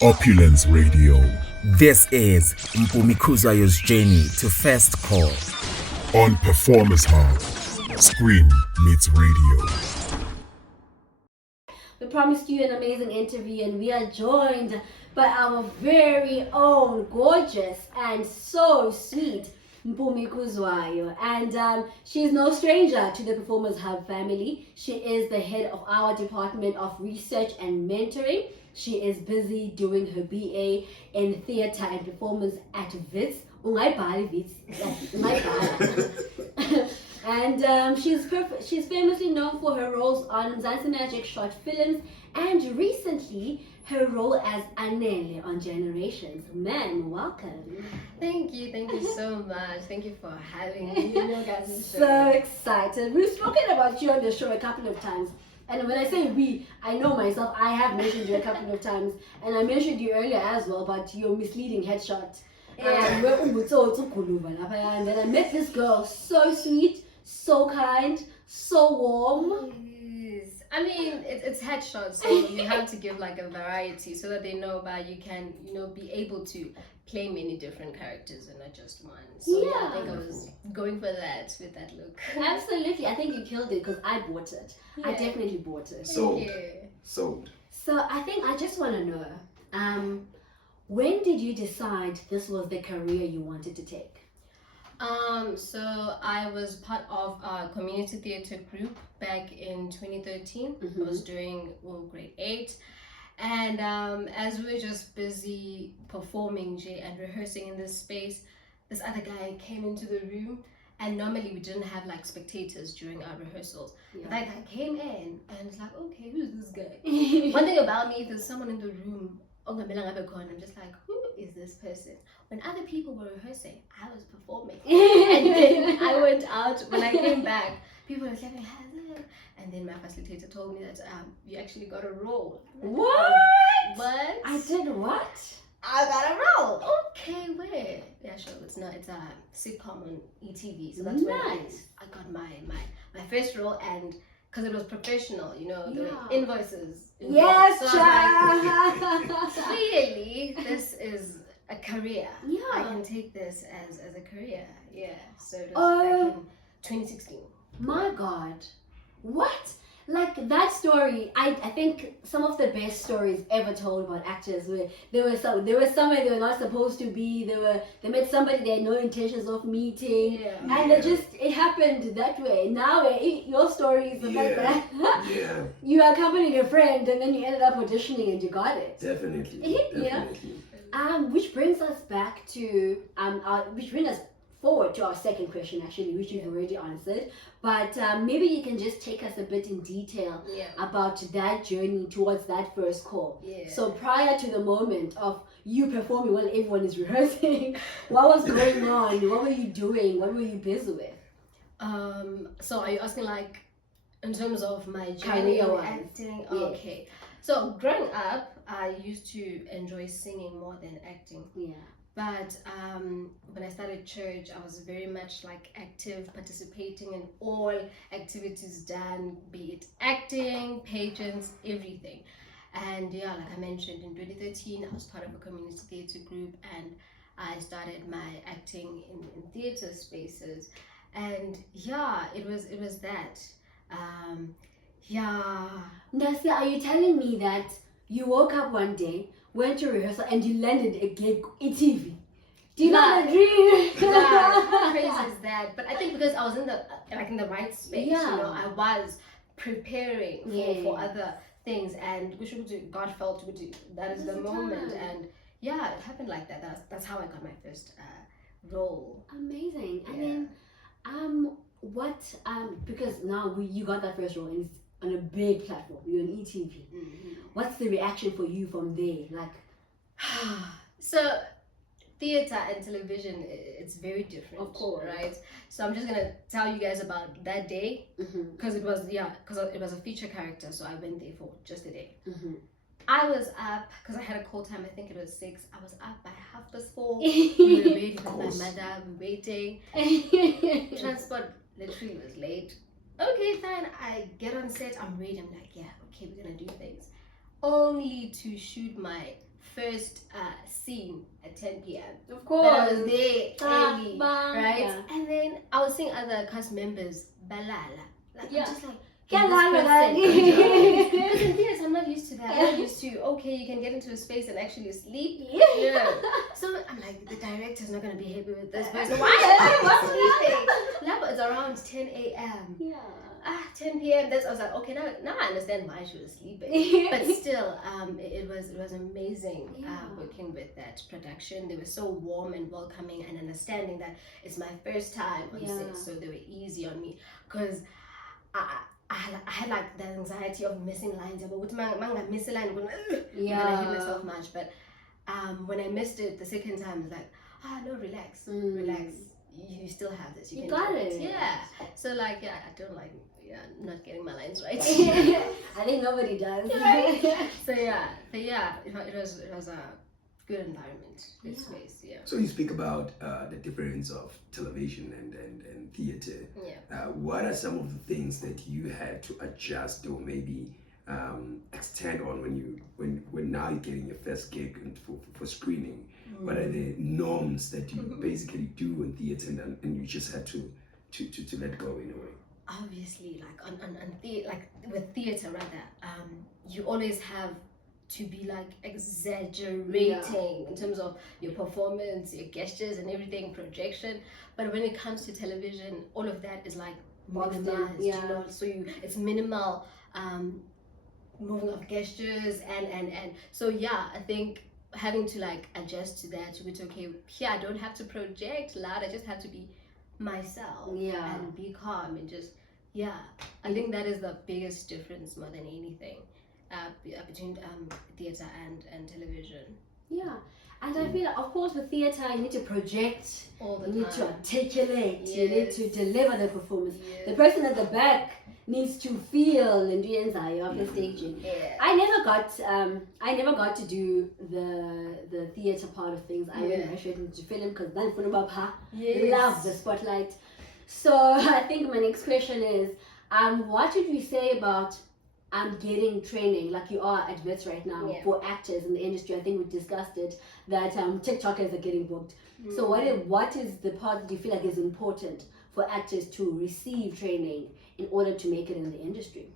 Opulence Radio. This is Mpumie Khuzwayo's journey to first call. On Performers Hub. Scream meets radio. We promised you an amazing interview, and we are joined by our very own gorgeous and so sweet Mpumie Khuzwayo. And she's no stranger to the Performers Hub family. She is the head of our Department of Research and Mentoring. She is busy doing her BA in Theatre and Performance at WITS. And she's famously known for her roles on Mzansi Magic short films, and recently her role as Anele on Generations. Man, welcome. Thank you so much. Thank you for having me. So excited. We've spoken about you on the show a couple of times. And when I say we, I know myself, I have mentioned you a couple of times. And I mentioned you earlier as well about your misleading headshot. And then I met this girl, so sweet, so kind, so warm. Yes. I mean, it's headshots, so you have to give like a variety so that they know that you can, be able to play many different characters and not just one. So yeah, I think I was going for that with that look. Absolutely. I think you killed it because I bought it. Yeah. I definitely bought it. Sold. So I think I just want to know, when did you decide this was the career you wanted to take? So I was part of a community theatre group back in 2013. I was doing grade 8. And as we were just busy performing and rehearsing in this space, this other guy came into the room, and normally we didn't have like spectators during our rehearsals. Yeah. That guy came in and it's like, okay, who's this guy? One thing about me, if there's someone in the room, I'm just like, who is this person? When other people were rehearsing, I was performing. And then I went out. When I came back, people were saying, hello. And then my facilitator told me that you actually got a role. What? What? I did what? I got a role. Okay, where? Yeah, sure. It's a sitcom on ETV. So that's when I got my first role, and because it was professional, the invoices. Yes, so I was like, clearly, this is a career. Yeah. I can take this as a career. Yeah. So it was back in 2016. My God. What? Like that story, I think some of the best stories ever told about actors where they were somewhere they were not supposed to be. They met somebody they had no intentions of meeting, and it happened that way. Now your story is like that. Yeah. You accompanied a friend and then you ended up auditioning and you got it. Definitely. Which brings us back to which brings us forward to our second question, actually, which you've already answered. But maybe you can just take us a bit in detail about that journey towards that first call. Yeah. So prior to the moment of you performing while everyone is rehearsing, what was going on? What were you doing? What were you busy with? So are you asking like in terms of my journey of acting? Yeah. Okay. So growing up, I used to enjoy singing more than acting. Yeah. But when I started church, I was very much like active, participating in all activities done, be it acting, pageants, everything. And like I mentioned, in 2013, I was part of a community theatre group, and I started my acting in theatre spaces. And it was that. Nasia, are you telling me that you woke up one day, went to rehearsal, and you landed a gig ETV? Do you know the dream? How crazy is that? But I think because I was in the right space, I was preparing for other things, and we should do. God felt that is the moment, and it happened like that. That's how I got my first role. Amazing. And then, because now you got that first role, and it's on a big platform. You're on ETV. Mm-hmm. What's the reaction for you from there? Like, so theater and television, it's very different, of course, right? So I'm just gonna tell you guys about that day because it was a feature character, so I went there for just a day. I was up because I had a call time. I think it was 6. I was up by 4:30. We were ready with my mother. We were waiting. Transport literally was late. Okay, fine. I get on set. I'm ready. I'm like, yeah, okay, we're gonna do things. only to shoot my first scene at 10 p.m. Of But I was course. there early, right? Yeah. And then I was seeing other cast members balala. Like, Yeah. I'm just like, Can't this lie, person- Because in theaters, I'm not used to that. I'm used to, okay, you can get into a space and actually sleep. Yeah. So I'm like, the director's not going to be happy with this person. Why am I sleeping? Now it's around 10 a.m. Yeah. 10 p.m. I was like, okay, now I understand why she was sleeping. But still, it was amazing working with that production. They were so warm and welcoming and understanding that it's my first time on set, so they were easy on me because I had like the anxiety of missing lines. But miss a line, I hit myself much. But when I missed it the second time, it's like, no, relax. You still have this. You can got do it. Yeah. So like, I don't like not getting my lines right. I think nobody does. So it was a good environment, good space. Yeah. So you speak about the difference of television and theater. Yeah. What are some of the things that you had to adjust or maybe extend on when now you're getting your first gig and for screening? What are the norms that you basically do in theater and you just had to let go in a way? Obviously, like on like with theater rather, you always have to be like exaggerating in terms of your performance, your gestures and everything, projection. But when it comes to television, all of that is like minimized, you know, so it's minimal moving of gestures and so I think having to like adjust to that, which okay, here I don't have to project loud, I just have to be myself and be calm and just I think that is the biggest difference more than anything between theater and television. And I feel, of course, with theater, you need to project, all the you need time. to articulate, you need to deliver the performance. Yes. The person at the back needs to feel and do the staging. I never got to do the theater part of things. I went straight into film because then love the spotlight. So I think my next question is, what would we say about getting training, like you are at Wits right now, for actors in the industry? I think we discussed it, that TikTokers are getting booked. So what is the part that you feel like is important for actors to receive training in order to make it in the industry?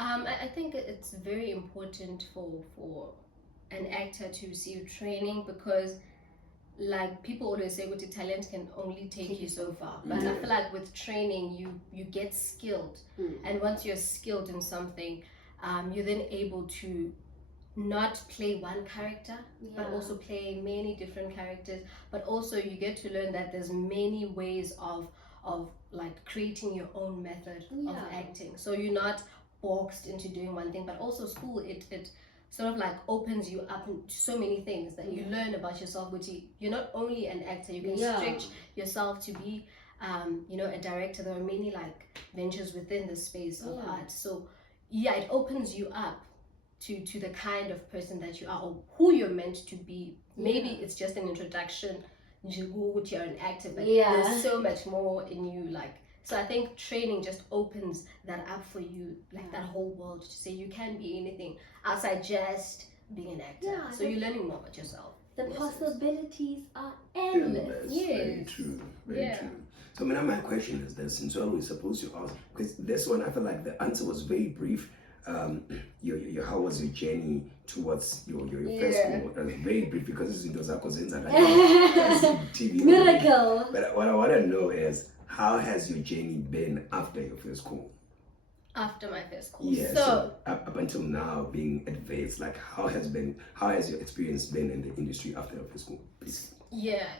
I think it's very important for an actor to receive training because like people always say with the talent can only take you so far, but I feel like with training you get skilled, and once you're skilled in something, you're then able to not play one character but also play many different characters, but also you get to learn that there's many ways of like creating your own method of acting, so you're not boxed into doing one thing. But also school, it sort of like opens you up to so many things that you learn about yourself, which you're not only an actor, you can stretch yourself to be a director. There are many like ventures within the space of art, so it opens you up to the kind of person that you are or who you're meant to be. Maybe it's just an introduction, you're an actor, but there's so much more in you, like. So I think training just opens that up for you, like that whole world, to say you can be anything outside just being an actor. So you're learning more about yourself. The possibilities are endless. Very true. Very true. So my question is this, and so I was supposed to ask, because this one I feel like the answer was very brief. How was your journey towards your first one? It was very brief because this is TV miracle. But what I want to know is, how has your journey been after your first call? After my first call. So up until now, being advanced, like how has your experience been in the industry after your first call? Please.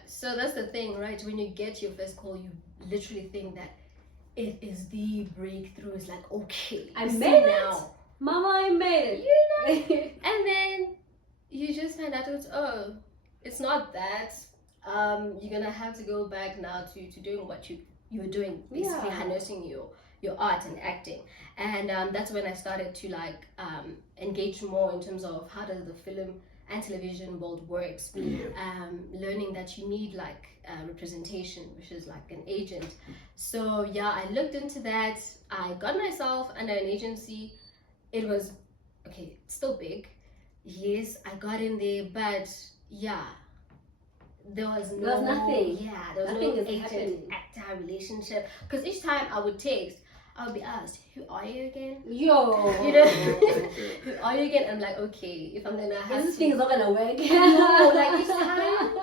So that's the thing, right? When you get your first call, you literally think that it is the breakthrough. It's like, okay, I made it now. Mama, I made it. And then you just find out it's not that. You're gonna have to go back now to doing what you were doing, basically harnessing your art and acting. And that's when I started to like engage more in terms of how does the film and television world works. Learning that you need like representation, which is like an agent. So I looked into that. I got myself under an agency. It was okay, it's still big. Yes, I got in there, but yeah, there was nothing. Yeah, there was Nothing no is happening. agent-actor relationship. Because each time I would text, I would be asked, "Who are you again?" Yo. You know, who are you again? I'm like, okay, if I'm gonna have This thing's not gonna work. no, like each time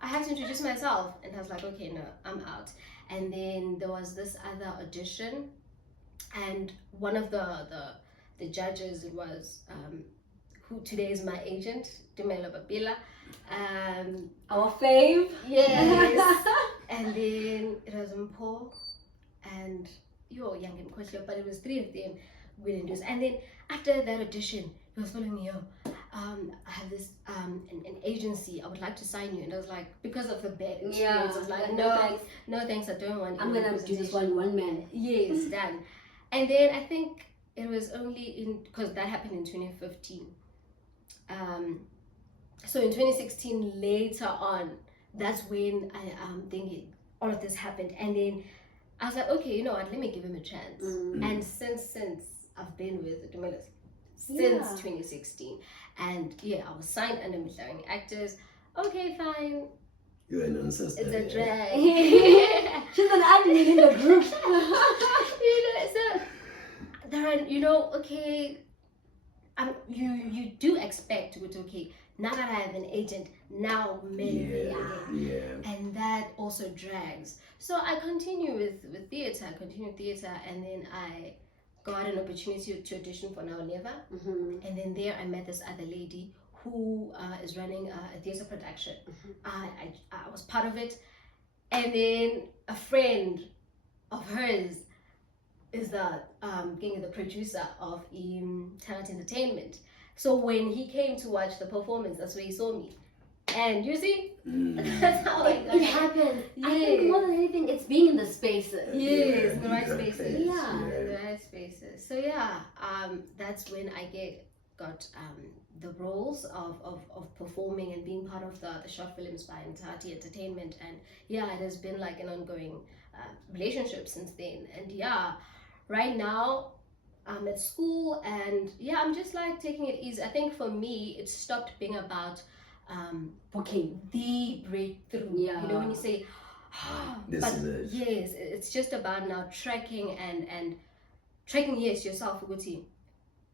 I had to introduce myself, and I was like, okay, no, I'm out. And then there was this other audition, and one of the judges was who today is my agent, Dumelo Babila. Our fave. Yes. And then it was Mpho and young and Kwesho, but it was three of them we didn't do. And then after that audition, he was following me, I have this an agency, I would like to sign you. And I was like, because of the bad experience, I was like, no thanks, I don't want. I'm gonna do this one man. Yes, done. And then I think it was only because that happened in 2015. So in 2016, later on, that's when I thinking all of this happened. And then I was like, okay, you know what, let me give him a chance. And since I've been with the Dumelas since 2016. And yeah, I was signed under Mhlawumbe Actors. Okay, fine. You're an ancestor. It's a drag. She's an admin in the group. So there are, okay, you do expect to okay, now that I have an agent, now maybe and that also drags. So I continue with theatre, and then I got an opportunity to audition for Now or Never. And then there I met this other lady who is running a theatre production. I was part of it, and then a friend of hers is the producer of Talent Entertainment. So when he came to watch the performance, that's where he saw me. And you see, that's how I got it happens. Yes. I think more than anything, it's being in the spaces. Yes, in the right spaces. In the right spaces. So yeah, that's when I got the roles of performing and being part of the short films by Talent Entertainment. And yeah, it has been like an ongoing relationship since then. And yeah, right now I'm at school, and yeah, I'm just like taking it easy. I think for me, it stopped being about booking the breakthrough. Yeah. You know, when you say, This but is it. yes, it's just about now tracking and tracking, yes, yourself, Uguti.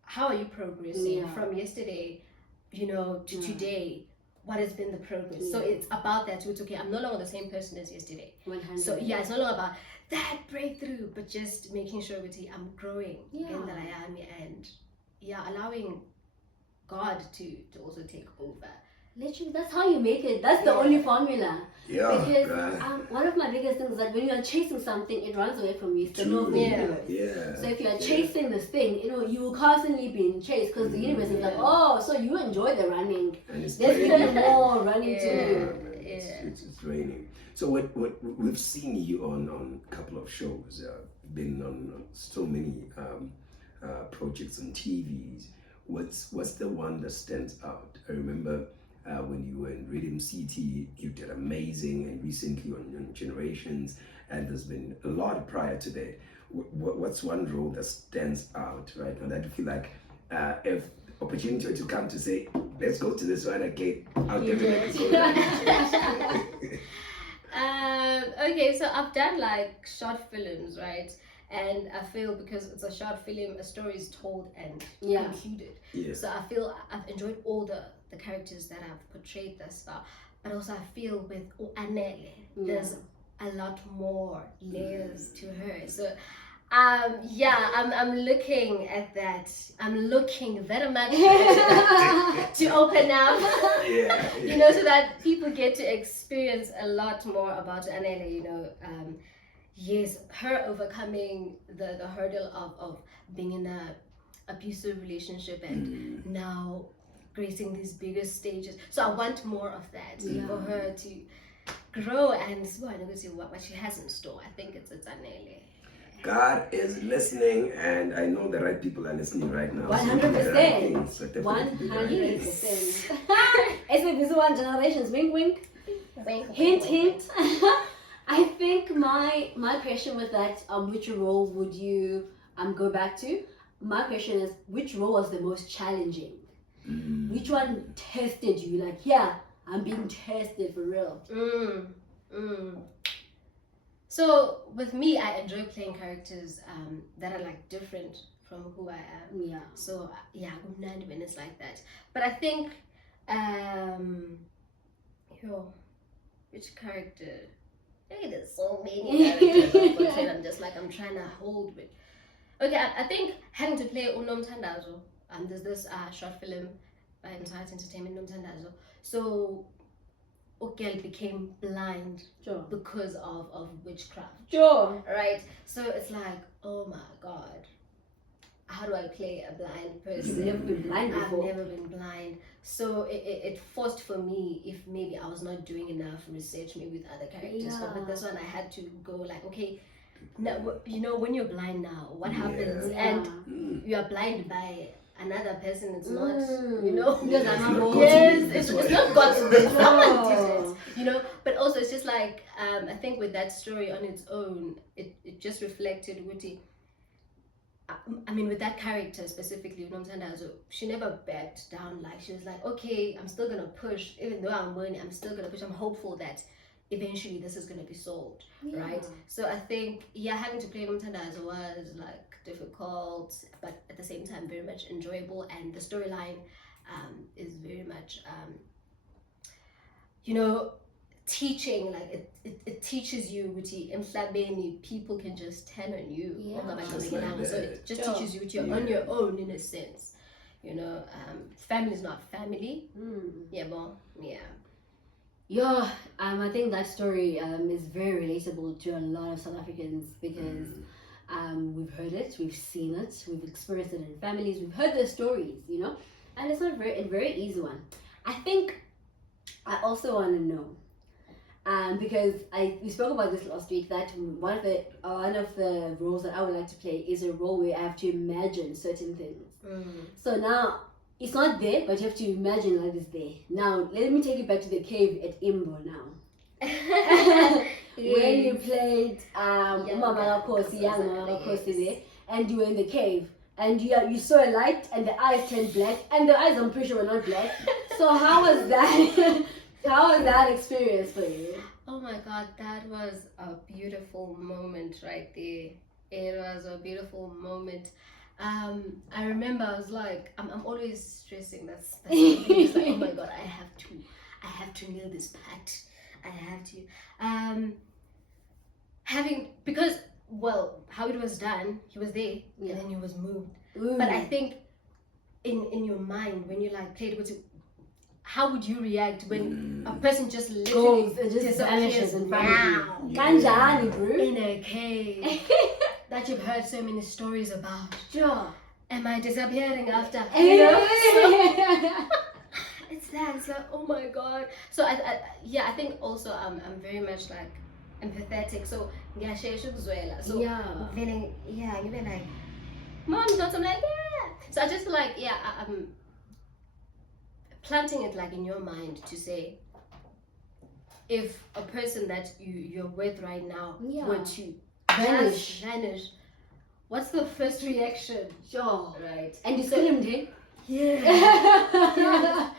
How are you progressing from yesterday, to today? What has been the progress? So it's about that. So it's okay, I'm no longer the same person as yesterday. 100. So yeah, it's no longer about that breakthrough, but just making sure I'm growing in that I am, and allowing God to also take over. Literally, that's how you make it. That's the only formula. Yeah. Because one of my biggest things is that when you're chasing something, it runs away from you. So no universe. Yeah. So if you're chasing this thing, you will constantly be in chase, because the universe is like, oh, so you enjoy the running. And it's There's draining. even more running to do. It's draining. So what we've seen you on a couple of shows, been on so many projects on TVs. What's the one that stands out? I remember when you were in Rhythm City, you did amazing, and recently on Generations, and there's been a lot prior to that. What's one role that stands out right now that you feel like if opportunity to come to say, let's go to this one again, I'll definitely go there. Okay, so I've done like short films, right? And I feel because it's a short film, a story is told and concluded. Yeah. So I feel I've enjoyed all the characters that I've portrayed thus far. But also I feel with Anele, there's a lot more layers to her. So I'm looking at that. I'm looking very much to open up. So that people get to experience a lot more about Anele, yes, her overcoming the hurdle of being in a abusive relationship and now gracing these bigger stages. So I want more of that for her to grow and see what she has in store. I think it's Anele. God is listening, and I know the right people are listening right now. 100%. 100%. SABC One Generations, wink, wink. Hint, hint. I think my question with that, which role would you go back to? my question is, which role was the most challenging? Which one tested you? Like, yeah, I'm being tested for real. So with me, I enjoy playing characters that are like different from who I am. Yeah. So yeah, when it's like that. But I think, which character? Hey, there's so many characters I could say. I'm trying to hold with. Okay, I think having to play Unom Tandazo. There's this short film by Mzansi Entertainment, Unom Tandazo. So Okel became blind because of witchcraft. Sure. Right? So it's like, oh my God, how do I play a blind person? You've never been blind before. I've never been blind. So it forced for me, if maybe I was not doing enough research, maybe with other characters. Yeah. But with this one, I had to go like, okay, now, when you're blind now, what happens? Yeah. And you are blind by another person. It's not, Because I'm not yes, it's not God's will. Someone did it, But also, it's just like, I think with that story on its own, it just reflected Wuti. I mean, with that character specifically, Unomthandazo, she never backed down. Like, she was like, okay, I'm still gonna push, even though I'm winning, I'm still gonna push. I'm hopeful that eventually this is gonna be solved, right? So I think, having to play Unomthandazo was like difficult, but at the same time very much enjoyable, and the storyline is very much, teaching. Like it teaches you Wuti emhlabeni people can just turn on you. Just like So that. it just teaches you you're on your own in a sense. Family is not family. Yeah. I think that story is very relatable to a lot of South Africans because we've heard it, we've seen it, we've experienced it in families, we've heard their stories, and it's not a very easy one. I think I also want to know, because we spoke about this last week, that one of the roles that I would like to play is a role where I have to imagine certain things. So now it's not there, but you have to imagine like it's there. Now let me take you back to the cave at Imbo now. When you played young Mama Kosi there, and you were in the cave, and you saw a light, and the eyes turned black, and the eyes I'm pretty sure were not black. So how was that? How was that experience for you? Oh my God, that was a beautiful moment right there. It was a beautiful moment. I remember I was like, I'm always stressing. That's it's like, oh my God, I have to nail this part. I have to. Because how it was done, he was there, and then he was moved. But I think in your mind, when you like played with it, how would you react when a person just literally just vanishes in front of you? Kanjani, bro. In a cave that you've heard so many stories about. Sure. Am I disappearing after? It's that. It's like, oh my God. So I think also I'm very much like empathetic. So So feeling even like mom's not. I'm like So I just like I'm planting it like in your mind to say, if a person that you're with right now were to vanish, what's the first reaction? Sure. Right. And you screamed, eh? Yeah.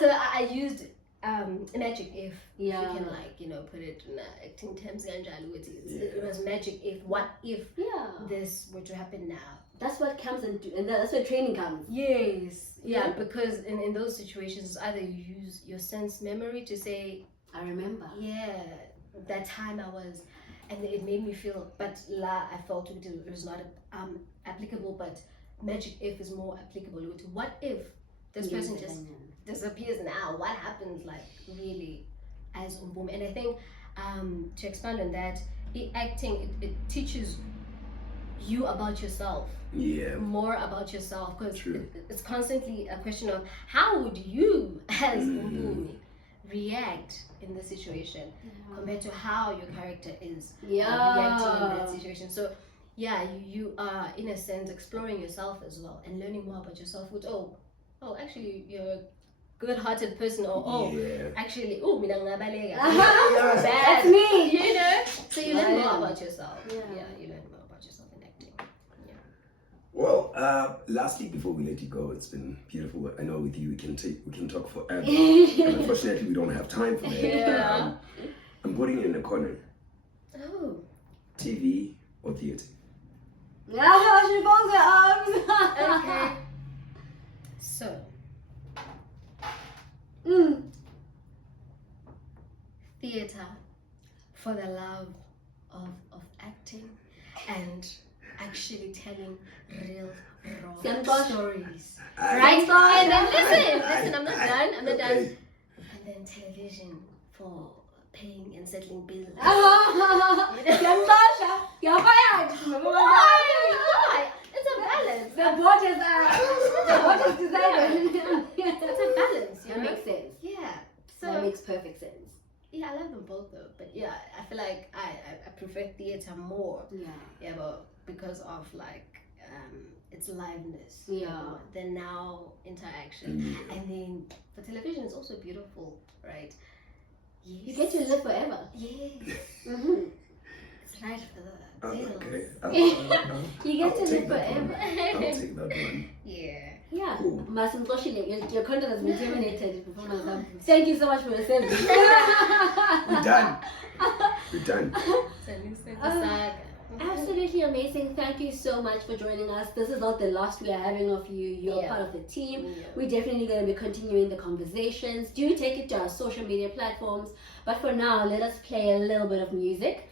So I used magic if you can put it in acting terms. It was magic if. What if this were to happen now? That's what comes into, and that's where training comes. Yes. Yeah, because in those situations, either you use your sense memory to say, I remember. Yeah, that time I was, and it made me feel, but I felt it was not applicable, but magic if is more applicable to what if this person just disappears now? What happens really as Mpumie? And I think to expand on that, acting, it teaches you about yourself. More about yourself, because it's constantly a question of how would you as Mpumie react in this situation compared to how your character is reacting in that situation. So you are in a sense exploring yourself as well and learning more about yourself with actually you're a good-hearted person, or actually you're a bad, that's me, so you learn more about yourself. You learn more about yourself in acting. Well, lastly, before we let you go, it's been beautiful. I know with you we can talk forever. And unfortunately, we don't have time for that. Yeah. I'm putting you in a corner. Oh. TV or theater? Yeah, she folds her arms. Okay. So, theater for the love of acting and actually telling real raw stories. Right? And then listen, I'm not done. I'm not done. And then television for paying and settling bills. You're fired. Why? It's a balance. The board is decided. It's a balance, you That know? makes sense. Yeah. That So makes perfect sense. yeah, I love them both though. But yeah, I feel like I prefer theater more. Yeah. Yeah, but because of like its liveness. Yeah. The now interaction. And then for television it's also beautiful, right? Yes. You get to live forever. Yes. Mm-hmm. It's right for the Okay. You get to live take that forever. one. I'll take that one. Yeah. Yeah. Cool. Your content has been terminated. Thank you so much for the service. We're done. We're done. It's a new saga. Absolutely amazing. Thank you so much for joining us. This is not the last we are having of you. You're Yeah. part of the team. Yeah. We're definitely going to be continuing the conversations. Do take it to our social media platforms. But for now, let us play a little bit of music.